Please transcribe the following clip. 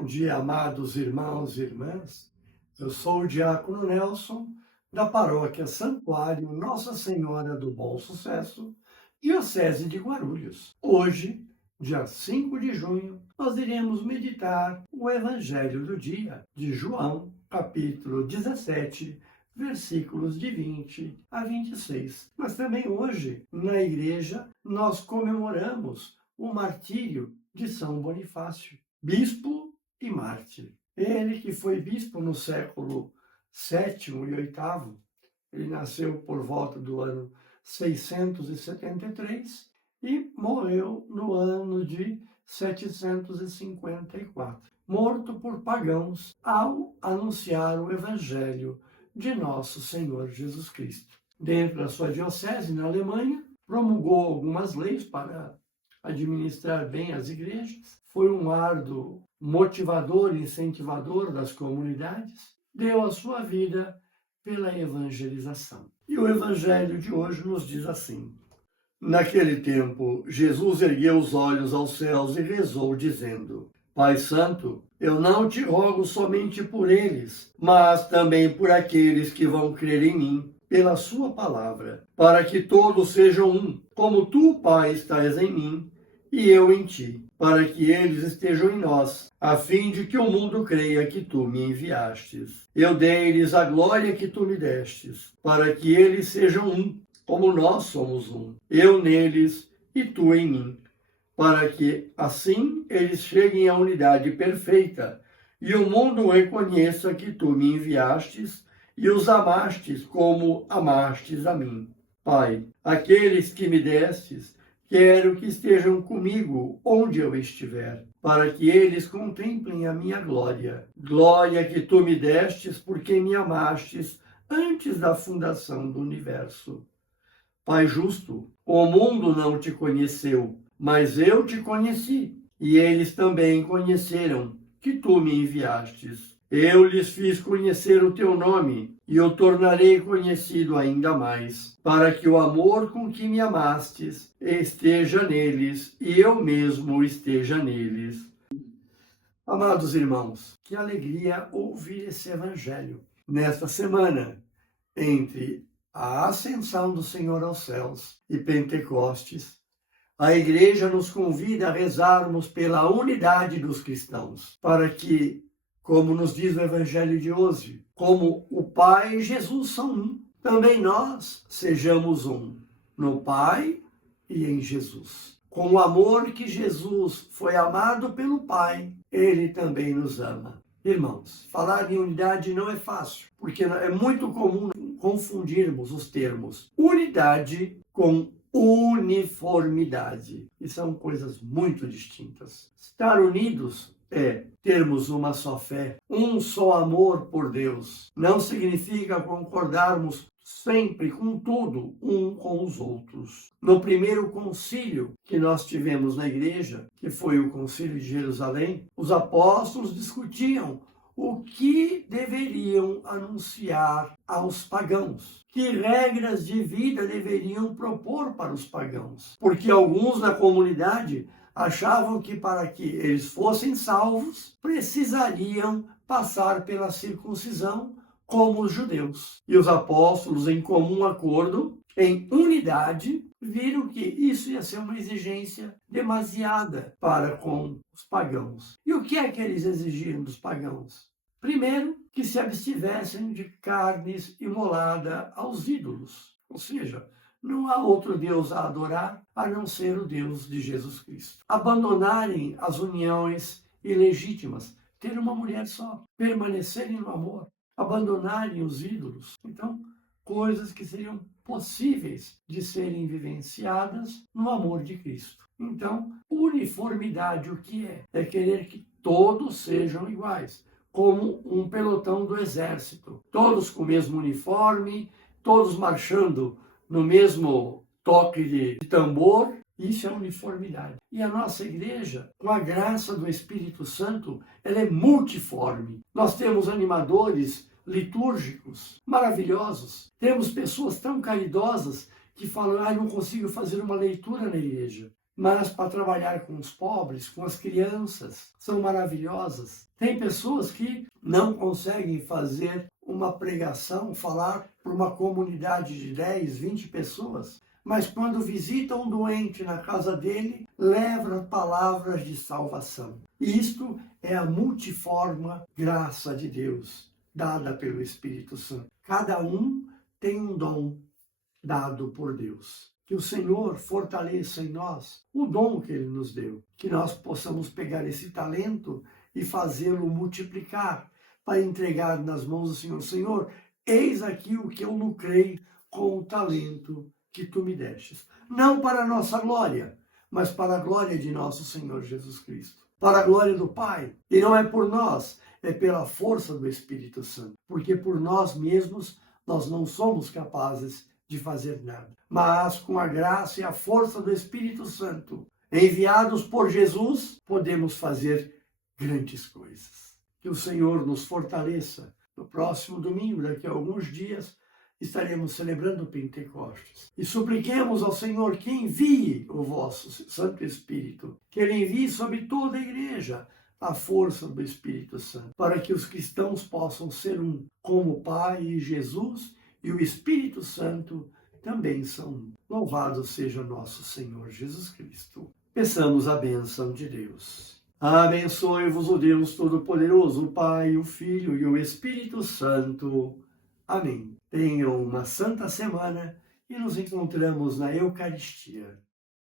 Bom dia, amados irmãos e irmãs. Eu sou o diácono Nelson, da paróquia Santuário Nossa Senhora do Bom Sucesso, Diocese de Guarulhos. Hoje, dia 5 de junho, nós iremos meditar o Evangelho do dia de João, capítulo 17, versículos de 20 a 26. Mas também hoje, na igreja, nós comemoramos o martírio de São Bonifácio, bispo e mártir. Ele que foi bispo no século VII e VIII, ele nasceu por volta do ano 673 e morreu no ano de 754, morto por pagãos ao anunciar o evangelho de nosso Senhor Jesus Cristo. Dentro da sua diocese, na Alemanha, promulgou algumas leis para administrar bem as igrejas, foi um árduo motivador e incentivador das comunidades, deu a sua vida pela evangelização. E o evangelho de hoje nos diz assim: naquele tempo, Jesus ergueu os olhos aos céus e rezou, dizendo: Pai Santo, eu não te rogo somente por eles, mas também por aqueles que vão crer em mim, pela sua palavra, para que todos sejam um, como tu, Pai, estás em mim e eu em ti, para que eles estejam em nós, a fim de que o mundo creia que tu me enviastes. Eu dei-lhes a glória que tu me destes, para que eles sejam um, como nós somos um, eu neles e tu em mim, para que assim eles cheguem à unidade perfeita e o mundo reconheça que tu me enviastes e os amastes como amastes a mim. Pai, aqueles que me destes, quero que estejam comigo onde eu estiver, para que eles contemplem a minha glória. Glória que tu me destes porque me amastes antes da fundação do universo. Pai justo, o mundo não te conheceu, mas eu te conheci, e eles também conheceram que tu me enviastes. Eu lhes fiz conhecer o teu nome, e o tornarei conhecido ainda mais, para que o amor com que me amastes esteja neles, e eu mesmo esteja neles. Amados irmãos, que alegria ouvir esse evangelho nesta semana, entre a ascensão do Senhor aos céus e Pentecostes. A igreja nos convida a rezarmos pela unidade dos cristãos, para que, como nos diz o evangelho de hoje, como o Pai e Jesus são um, também nós sejamos um, no Pai e em Jesus. Com o amor que Jesus foi amado pelo Pai, Ele também nos ama. Irmãos, falar em unidade não é fácil, porque é muito comum confundirmos os termos unidade com uniformidade. E são coisas muito distintas. Estar unidos é termos uma só fé, um só amor por Deus. Não significa concordarmos sempre com tudo, um com os outros. No primeiro concílio que nós tivemos na igreja, que foi o concílio de Jerusalém, os apóstolos discutiam o que deveriam anunciar aos pagãos, que regras de vida deveriam propor para os pagãos, porque alguns na comunidade achavam que para que eles fossem salvos, precisariam passar pela circuncisão como os judeus. E os apóstolos, em comum acordo, em unidade, viram que isso ia ser uma exigência demasiada para com os pagãos. E o que é que eles exigiram dos pagãos? Primeiro, que se abstivessem de carnes imolada aos ídolos, ou seja, não há outro Deus a adorar a não ser o Deus de Jesus Cristo. Abandonarem as uniões ilegítimas, ter uma mulher só, permanecerem no amor, abandonarem os ídolos. Então, coisas que seriam possíveis de serem vivenciadas no amor de Cristo. Então, uniformidade o que é? É querer que todos sejam iguais, como um pelotão do exército, todos com o mesmo uniforme, todos marchando no mesmo toque de tambor. Isso é uniformidade. E a nossa igreja, com a graça do Espírito Santo, ela é multiforme. Nós temos animadores litúrgicos maravilhosos. Temos pessoas tão caridosas que falam: não consigo fazer uma leitura na igreja. mas para trabalhar com os pobres, com as crianças, são maravilhosas. Tem pessoas que não conseguem fazer uma pregação, falar para uma comunidade de 10, 20 pessoas, mas quando visitam um doente na casa dele, leva palavras de salvação. E isto é a multiforme graça de Deus, dada pelo Espírito Santo. Cada um tem um dom dado por Deus. Que o Senhor fortaleça em nós o dom que Ele nos deu. Que nós possamos pegar esse talento e fazê-lo multiplicar para entregar nas mãos do Senhor. Senhor, eis aqui o que eu lucrei com o talento que Tu me destes. Não para a nossa glória, mas para a glória de nosso Senhor Jesus Cristo. Para a glória do Pai. E não é por nós, é pela força do Espírito Santo. Porque por nós mesmos nós não somos capazes de fazer nada. Mas com a graça e a força do Espírito Santo, enviados por Jesus, podemos fazer grandes coisas. Que o Senhor nos fortaleça. No próximo domingo, daqui a alguns dias, estaremos celebrando o Pentecostes. E supliquemos ao Senhor que envie o vosso Santo Espírito, que Ele envie sobre toda a igreja a força do Espírito Santo, para que os cristãos possam ser um, como o Pai e Jesus e o Espírito Santo também são um. Louvado seja nosso Senhor Jesus Cristo. Peçamos a bênção de Deus. Abençoe-vos o Deus Todo-Poderoso, o Pai, o Filho e o Espírito Santo. Amém. Tenham uma santa semana e nos encontramos na Eucaristia.